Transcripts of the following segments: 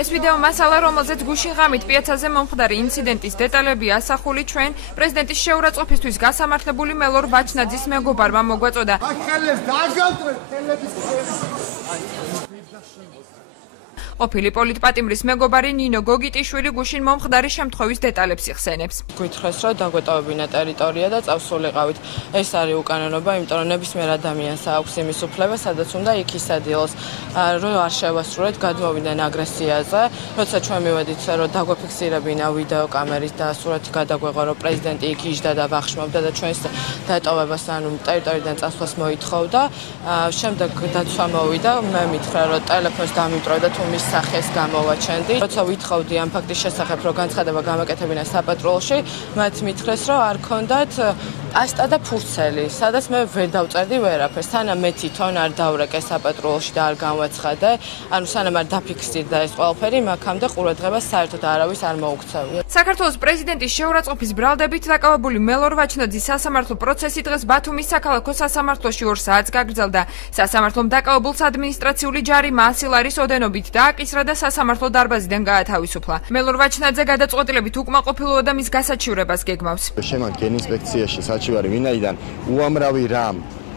ეს ვიდეო მასალა, რომელზეც გუშინ ღამით პიაცაზე მომხდარი ინციდენტის დეტალები ასახული ჩვენ პრეზიდენტის შეურაცხყოფისთვის გასამართლებული მელორ ვაჩნაძის მეგობარმა მოგვაწოდა. ყოფილი პოლიტპატიმრის მეგობარი ნინო გოგიტიშვილი გუშინ მომხდარი შემთხვევის დეტალებს იხსენებს. გითხრეს, რომ დაგვეტოვებინა ტერიტორია და წავსულიყავით. ეს არის უკანონობა, იმიტომ რომ ნებისმიერ ადამიანს აქვს იმის უფლება, სადაც უნდა იქ ისადილოს, რომ არ შევასრულეთ, გადმოვიდნენ აგრესიაზე. როცა ჩვენ მივედით, რომ დაგვაფიქსირებინა ვიდეო კამერით და სურათი გადაგვეღო, რომ პრეზიდენტი იქ იჯდა და ვახშმობდა და ჩვენს დატოვებას, ანუ ტერიტორიიდან წასვლას მოითხოვდა. შემდეგ დაცვა მოვიდა, მე მითხრა, რომ ტელეფონს დამიმტვრევ და თუ მის სახეს გამოვაჩენდი. როცა ვითხოვდი ამ ფაქტის შესახებ, რომ განცხადება გამაკეთებინა საპატრულოში, მათ მითხრეს, რომ არ ქონდათ პასტა და ფურცელი, სადაც მე ვერ დავწერდი ვერაფერს. სანამ მე თვითონ არ დავრეკე საპატრულოში და არ განვაცხადე, ანუ სანამ არ დაფიქსირდა ეს ყველაფერი, მაქამდე ყურადღებას საერთოდ არავის არ მოუქცევია. საქართველოს პრეზიდენტის შეურაცხყოფის ბრალდებით დაკავებული მელორ ვაჩნაძის სასამართლო პროცესი დღეს ბათუმის საქალაქო სასამართლოში 2 საათს გაგრძელდა. სასამართლომ დაკავებულს ადმინისტრაციული ჯარიმა 100 ლარის ოდენობით დააკისრა და სასამართლო დარბაზიდან გაათავისუფლა. მელორ ვაჩნაძე გადაწყვეტილებით უკმაყოფილოა და მის გასაჩივრებას გეგმავს. შემდგენ ინსპექციაში საჩივარი ვინაიდან უამრავი რამ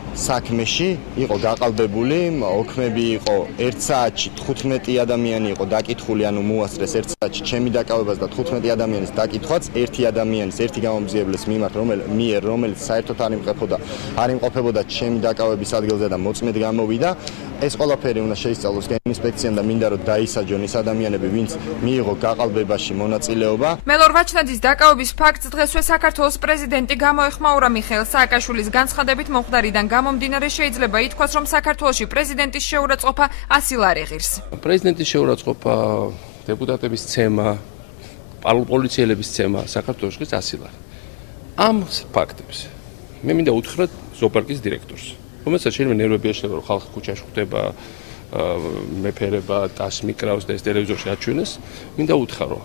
საქმეში იყო გაყალბებული, ოქმები იყო 1 საათში 15 ადამიანი იყო დაკითხული, ანუ მოასწრეს 1 საათში ჩემი დაკავებას და 15 ადამიანის დაკითხვაც ერთი ადამიანის, ერთი გამომძიებლის მიმართ, რომელიც საერთოდ არ იმყოფებოდა ჩემი დაკავების ადგილზე და მოწმედ გამოვიდა. ეს ყველაფერი უნდა შეისწავლოს ინსპექციამ და მინდა რომ დაისაჯონ ის ადამიანები, ვინც მიიღო გაყალბებაში მონაწილეობა. მელორ ვაჩნაძის დაკავების ფაქტს დღესვე საქართველოს პრეზიდენტი გამოეხმაურა მიხეილ სააკაშვილის განცხადებით მომხდარიდან გამომდინარე შეიძლება ითქვას, რომ საქართველოში პრეზიდენტის შეურაცხყოფა 100 ლარი ღირს. პრეზიდენტის შეურაცხყოფა, დეპუტატების ცემა, პოლიციელების ცემა საქართველოში ღირს 100 ლარი. ამ ფაქტებს მე მინდა უთხრა ზოოპარკის დირექტორს, რომელსაც შეიძლება ნერვები ეშლება, რომ ხალხი ქუჩაში ხვდება, მეფერება, ტას მიკრავს და ეს ტელევიზორში აჩვენეს. მინდა უთხრა, რომ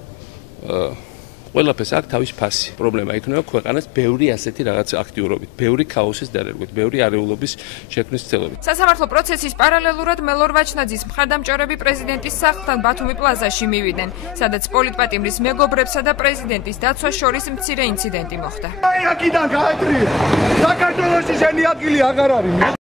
ყველაფერს აქვს თავის ფასი. პრობლემა იქნება ქვეყანას ბევრი ასეთი რაღაც აქტიურობით, ბევრი ქაოსის დარერგვით, ბევრი არეულობის შექმნის ცდილობით. სასამართლო პროცესის პარალელურად მელორ ვაჩნაძის მხარდამჭერები პრეზიდენტის სახლთან ბათუმი პლაზაში მივიდნენ, სადაც პოლიტპატიმრის მეგობრებსა და პრეზიდენტის დაცვას შორის მცირე ინციდენტი მოხდა. აქედან გაატრიე. საქართველოში შენი ადგილი აღარ არის.